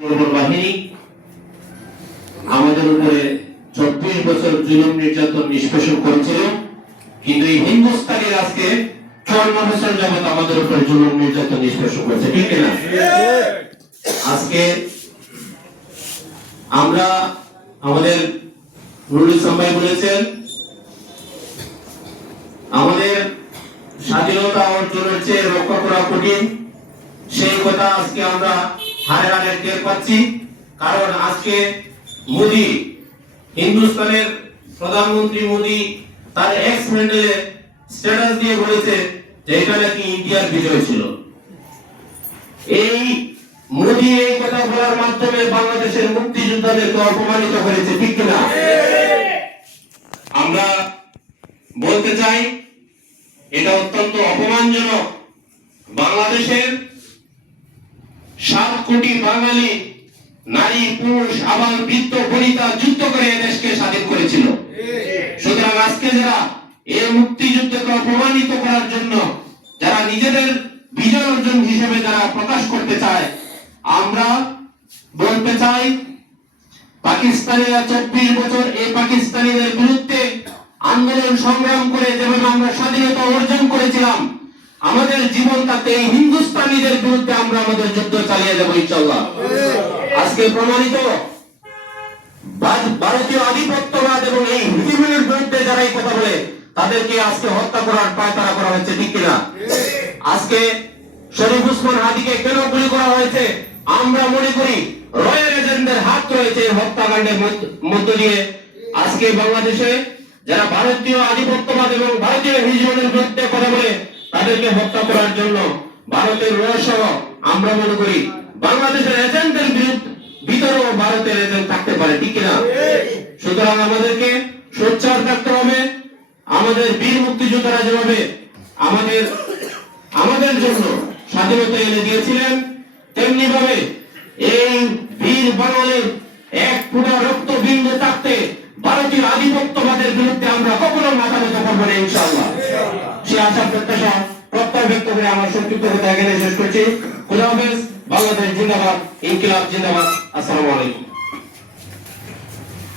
বাহিনী আমাদের উপরে 24 বছর জুলুম নির্যাতন নিষ্পেষণ করেছিল, কিন্তু এই হিন্দুস্তানের আজকে 54 বছর যাবত আমাদের উপরে জুলুম নির্যাতন নিষ্পেষণ করেছে, ঠিক না? আজকে আমরা আমাদের নুরুল ইসলাম ভাই বলেছেন আমাদের স্বাধীনতা অর্জনের চেয়ে রক্ষা করা কঠিন। সেই কথা আজকে আমরা হারে হারে টের পাচ্ছি, কারণ আজকে মোদি, হিন্দুস্তানের প্রধানমন্ত্রী মোদি তার এক্স হ্যান্ডেলে স্ট্যাটাস দিয়ে বলেছে যে এটা নাকি ইন্ডিয়ার বিজয় ছিল। এই মোদি এই কথা বলার মাধ্যমে বাংলাদেশের মুক্তিযোদ্ধাদেরকে অপমানিত করেছে, ঠিক না? আমরা বলতে চাই এটা অত্যন্ত অপমানজনক। বাংলাদেশের 7 কোটি বাঙালি নারী পুরুষ আবাল বৃদ্ধ বনিতা যুদ্ধ করে দেশকে স্বাধীন করেছিল। সুতরাং আজকে যারা এই মুক্তিযুদ্ধকে অপমানিত করার জন্য যারা নিজেদের বিজয় অর্জন হিসেবে যারা প্রকাশ করতে চায়, আমরা বলতে চাই পাকিস্তানিরা 24 বছর এই পাকিস্তানিদের বিরুদ্ধে আন্দোলন সংগ্রাম করে যেভাবে আমরা স্বাধীনতা অর্জন করেছিলাম, আমাদের জীবনটাতে এই হিন্দুস্তানিদের বিরুদ্ধে আমরা আমাদের যুদ্ধ চালিয়ে যাব ইনশাআল্লাহ। আজকে প্রমাণিত ভারতীয় আধিপত্যবাদ এবং এই হিন্দুদের বিরুদ্ধে যারা এই কথা বলে তাদেরকে আজকে হত্যা করার পায়তারা করা হচ্ছে, ঠিক কিনা? আজকে শরীফ উসমান হাদিকে কেন গুলি করা হয়েছে? আমরা মনে করি রয়্যাল এজেন্টদের হাত রয়েছে হত্যাকাণ্ডের মধ্য দিয়ে। আজকে বাংলাদেশে যারা ভারতীয় আধিপত্যবাদ এবং ভারতীয় হিজবুতের বিরুদ্ধে কথা বলে তাদেরকে হত্যা করার জন্য ভারতের রহস্য, আমরা মনে করি বাংলাদেশের এজেন্টদের ভিতরেও ভারতের এজেন্ট থাকতে পারে, ঠিক কিনা? সুতরাং আমাদেরকে সোচ্চার থাকতে হবে। আমাদের বীর মুক্তিযোদ্ধারা যেভাবে আমাদের জন্য স্বাধীনতা এনে দিয়েছিলেন, তেমনি ভাবে এই বীর বাঙালির এক ফোঁটা রক্ত বিন্দু থাকতে ভারতীয় আধিপত্যবাদের বিরুদ্ধে আমরা কখনো মাথা নত করবো না ইনশাআল্লাহ। সে আশা প্রত্যাশা প্রত্যয় ব্যক্ত করে আমার সংক্ষিপ্ত কথা এখানে শেষ করছি। খুদা হাফেজ। বাংলাদেশ জিন্দাবাদ, ইনকিলাব জিন্দাবাদ। আসসালামু আলাইকুম।